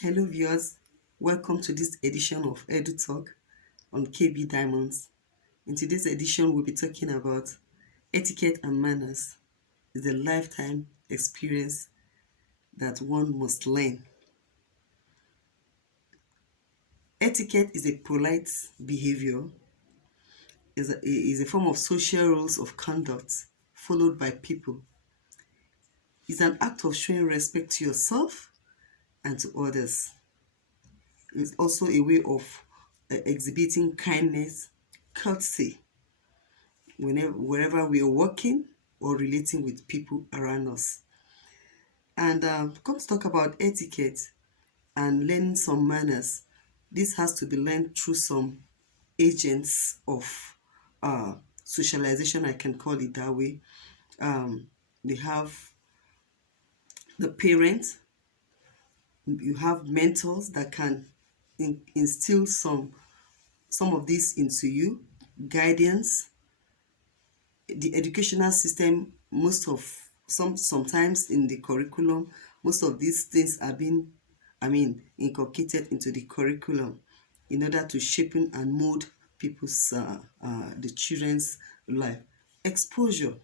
Hello viewers, welcome to this edition of Edu Talk on KB Diamonds. In today's edition, we'll be talking about etiquette and manners. It's a lifetime experience that one must learn. Etiquette is a polite behavior, is a form of social rules of conduct followed by people. It's an act of showing respect to yourself and to others. It's also a way of exhibiting kindness, courtesy, wherever we are working or relating with people around us. And come to talk about etiquette and learning some manners. This has to be learned through some agents of socialization, I can call it that way. They have the parents, you have mentors that can instill some of this into you, guidance. The educational system, sometimes in the curriculum, most of these things are being inculcated into the curriculum in order to shape and mold people's the children's life. Exposure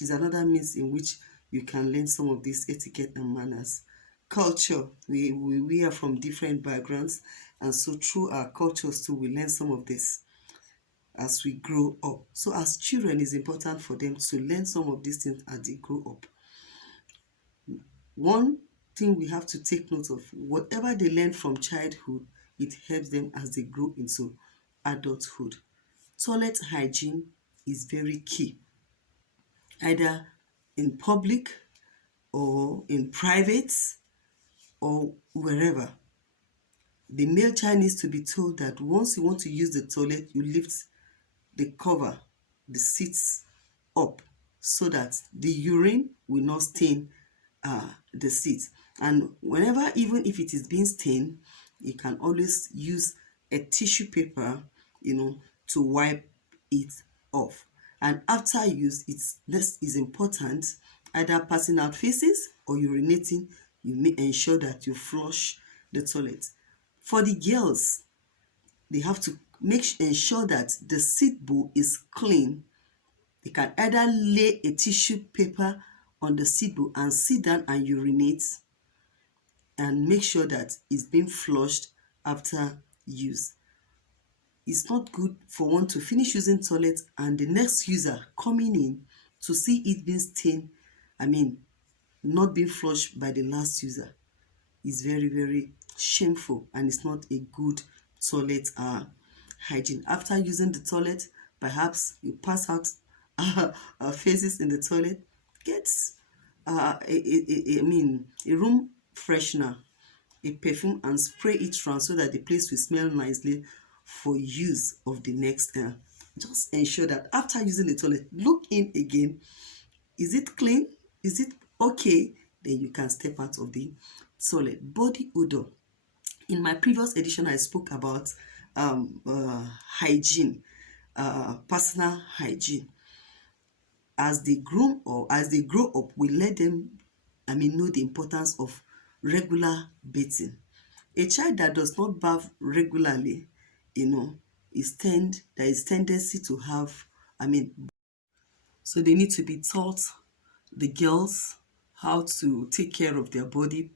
is another means in which you can learn some of these etiquette and manners. Culture, we are from different backgrounds, and so through our cultures too we learn some of this as we grow up. So as children, it's important for them to learn some of these things as they grow up. One thing we have to take note of, whatever they learn from childhood, it helps them as they grow into adulthood. Toilet hygiene is very key, either in public or in private or wherever. The male child needs to be told that once you want to use the toilet, you lift the cover, the seats up, so that the urine will not stain the seat. And whenever, even if it is being stained, you can always use a tissue paper, to wipe it off. And after use, this is important, either passing out feces or urinating, you may ensure that you flush the toilet. For the girls, they have to ensure that the seat bowl is clean. They can either lay a tissue paper on the seat bowl and sit down and urinate, and make sure that it's being flushed after use. It's not good for one to finish using toilet and the next user coming in to see it being stained, not being flushed by the last user. Is very, very shameful, and it's not a good toilet hygiene. After using the toilet, perhaps you pass out feces in the toilet. Get a room freshener, a perfume, and spray it around so that the place will smell nicely for use of the next time. Just ensure that after using the toilet, look in again. Is it clean? Is it okay? Then you can step out of the toilet. Body odor. In my previous edition, I spoke about hygiene, personal hygiene. As they grow up, we let them know the importance of regular bathing. A child that does not bath regularly, there is tendency to have, so they need to be taught, the girls, how to take care of their body,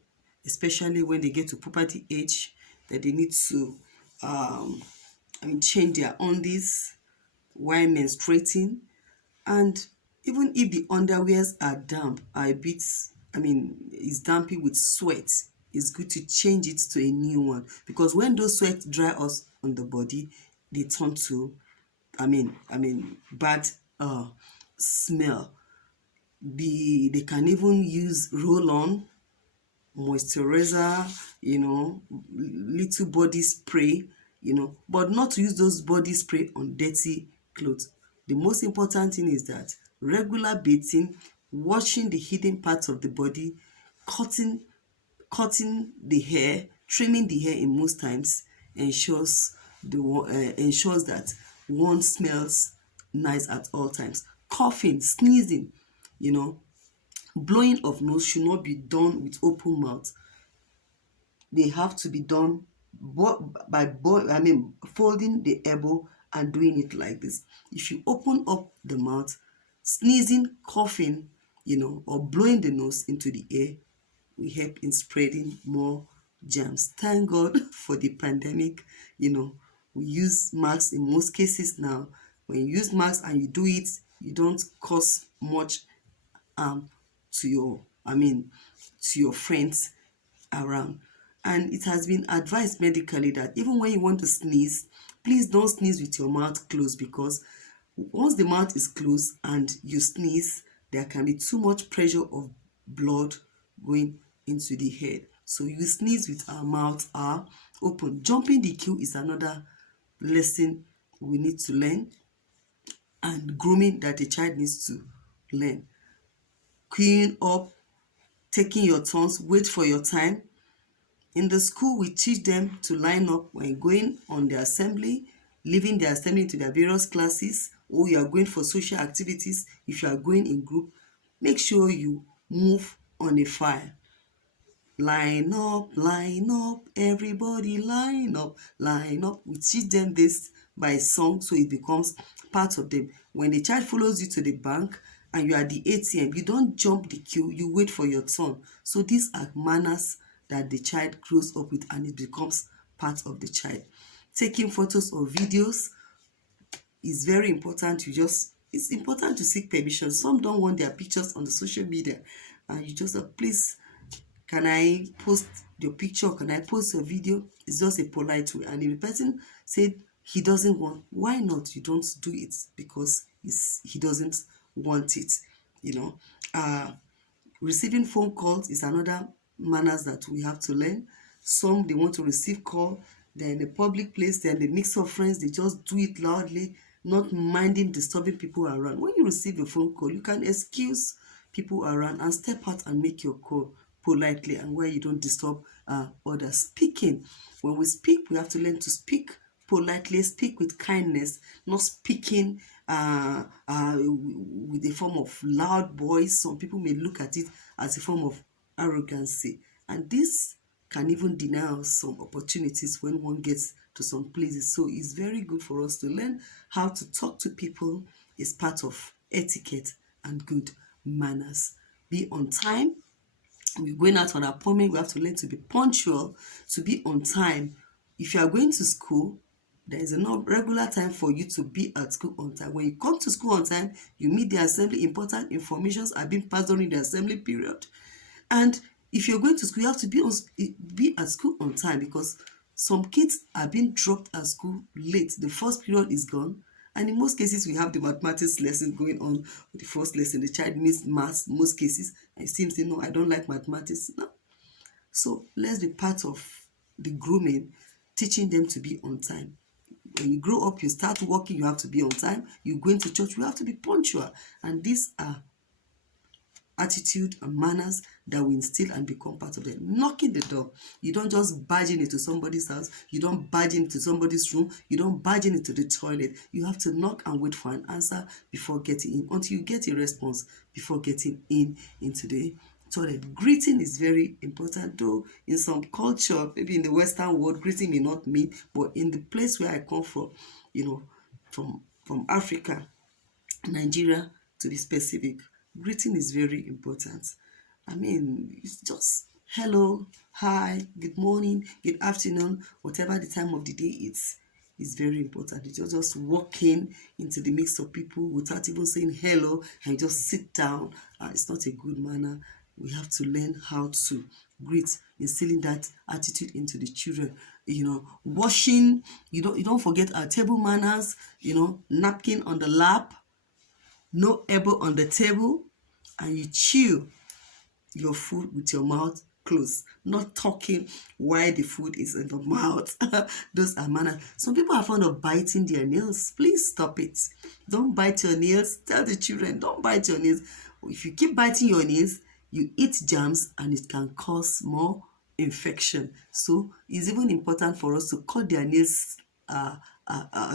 especially when they get to puberty age, that they need to change their undies while menstruating. And even if the underwears are damp, are a bit, is dampy with sweat, it's good to change it to a new one, because when those sweat dry us on the body, they turn to bad smell. They can even use roll-on, moisturizer, little body spray, but not to use those body spray on dirty clothes. The most important thing is that regular bathing, washing the hidden parts of the body, cutting the hair, trimming the hair in most times, ensures that one smells nice at all times. Coughing, sneezing, blowing of nose should not be done with open mouth. they have to be done folding the elbow and doing it like this. If you open up the mouth, sneezing, coughing, or blowing the nose into the air will help in spreading more germs. Thank God for the pandemic. We use masks in most cases now. When you use masks and you do it, you don't cause much to your friends around. And it has been advised medically that even when you want to sneeze, please don't sneeze with your mouth closed, because once the mouth is closed and you sneeze, there can be too much pressure of blood going into the head. So you sneeze with our mouths are open. Jumping the queue is another lesson we need to learn, and grooming that the child needs to learn. Queuing up, taking your turns, wait for your time. In the school, we teach them to line up when going on the assembly, leaving the assembly to their various classes, or you are going for social activities. If you are going in group, make sure you move on a file. Line up, everybody line up, line up. We teach them this by song, so it becomes part of them. When the child follows you to the bank and you are at the ATM, you don't jump the queue, you wait for your turn. So these are manners that the child grows up with, and it becomes part of the child. Taking photos or videos is very important. It's important to seek permission. Some don't want their pictures on the social media, and you just please, can I post your picture? Can I post your video? It's just a polite way. And if the person said he doesn't want, why not? You don't do it because he doesn't want it. Receiving phone calls is another manners that we have to learn. Some, they want to receive call, they're in a public place, they're in the mix of friends, they just do it loudly, not minding disturbing people around. When you receive a phone call, you can excuse people around and step out and make your call politely and where you don't disturb others. Speaking. When we speak, we have to learn to speak politely, speak with kindness, not speaking with a form of loud voice. Some people may look at it as a form of arrogancy, and this can even deny us some opportunities when one gets to some places. So it's very good for us to learn how to talk to people. It's part of etiquette and good manners. Be on time. We're going out on an appointment, we have to learn to be punctual, to be on time. If you are going to school, there is enough regular time for you to be at school on time. When you come to school on time, you meet the assembly, important informations are being passed during the assembly period. And if you're going to school, you have to be at school on time, because some kids are being dropped at school late. The first period is gone. And in most cases, we have the mathematics lesson going on with the first lesson. The child needs maths in most cases, and it seems, no, I don't like mathematics. No. So let's be part of the grooming, teaching them to be on time. When you grow up, you start working, you have to be on time. You go into church, you have to be punctual. And these are attitude and manners that we instill and become part of them. Knocking the door. You don't just barge into somebody's house. You don't barge into somebody's room. You don't barge into the toilet. You have to knock and wait for an answer before getting in, until you get a response before getting into the toilet. Greeting is very important, though in some culture, maybe in the Western world, greeting may not mean, but in the place where I come from, from Africa, Nigeria to be specific, greeting is very important. It's just hello, hi, good morning, good afternoon, whatever the time of the day is very important. It's just walking into the mix of people without even saying hello and just sit down. It's not a good manner. We have to learn how to greet, instilling that attitude into the children. Washing, you don't forget our table manners, napkin on the lap, no elbow on the table, and you chew your food with your mouth closed, not talking while the food is in the mouth. Those are manners. Some people are fond of biting their nails. Please stop it. Don't bite your nails. Tell the children, don't bite your nails. If you keep biting your nails, you eat germs and it can cause more infection. So it's even important for us to cut their nails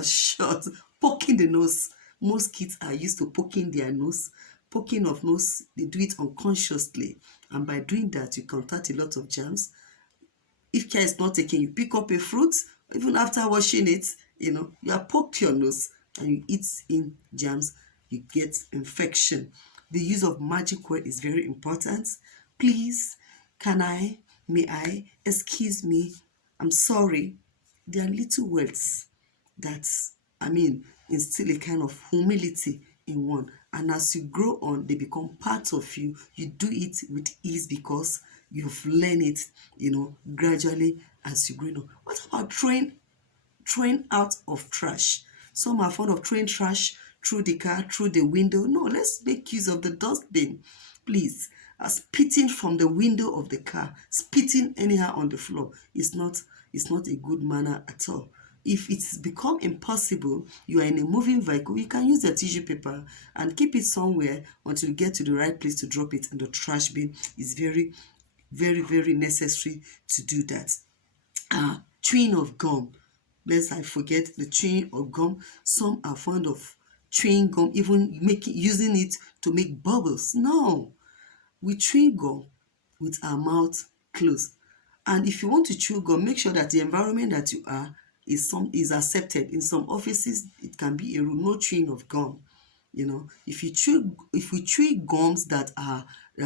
short. Poking the nose. Most kids are used to poking their nose. Poking of nose, they do it unconsciously, and by doing that, you contact a lot of germs. If care is not taken, you pick up a fruit, even after washing it, you are poke your nose and you eat in germs, you get infection. The use of magic word is very important. Please, can I, may I, excuse me, I'm sorry. They are little words that, instill a kind of humility in one. And as you grow on, they become part of you. You do it with ease because you've learned it, gradually as you grow on. What about throwing out of trash? Some are fond of throwing trash through the car, through the window. No, let's make use of the dustbin. Please, spitting from the window of the car, spitting anyhow on the floor is not a good manner at all. If it's become impossible, you are in a moving vehicle, you can use the tissue paper and keep it somewhere until you get to the right place to drop it in the trash bin. It's very, very, very necessary to do that. Chewing of gum. Lest I forget the chewing of gum. Some are fond of chewing gum, even using it to make bubbles. No, we chew gum with our mouth closed. And if you want to chew gum, make sure that the environment that you are is accepted. In some offices, it can be a rule, no chewing of gum. If we chew gums that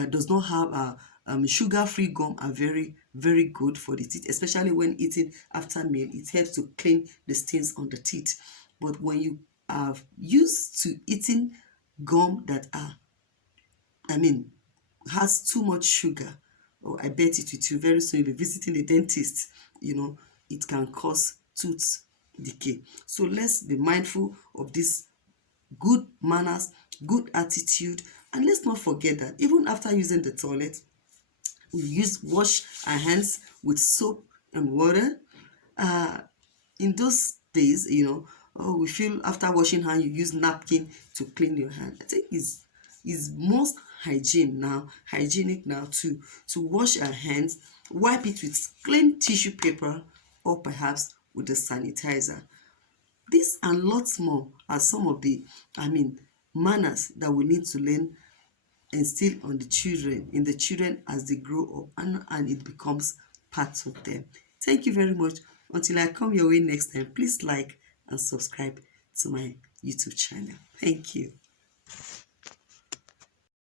does not have sugar-free gum, are very, very good for the teeth, especially when eating after meal. It helps to clean the stains on the teeth. But when you are used to eating gum that has too much sugar, I bet it with you very soon you'll be visiting a dentist. It can cause tooth decay. So let's be mindful of this good manners, good attitude, and let's not forget that even after using the toilet, we wash our hands with soap and water. In those days, we feel after washing hand, you use napkin to clean your hand. I think is most hygienic now to wash our hands, wipe it with clean tissue paper, or perhaps with a sanitizer. This and lots more are some of the manners that we need to learn and instill on in the children as they grow up, and it becomes part of them. Thank you very much. Until I come your way next time, please like and subscribe to my YouTube channel. Thank you.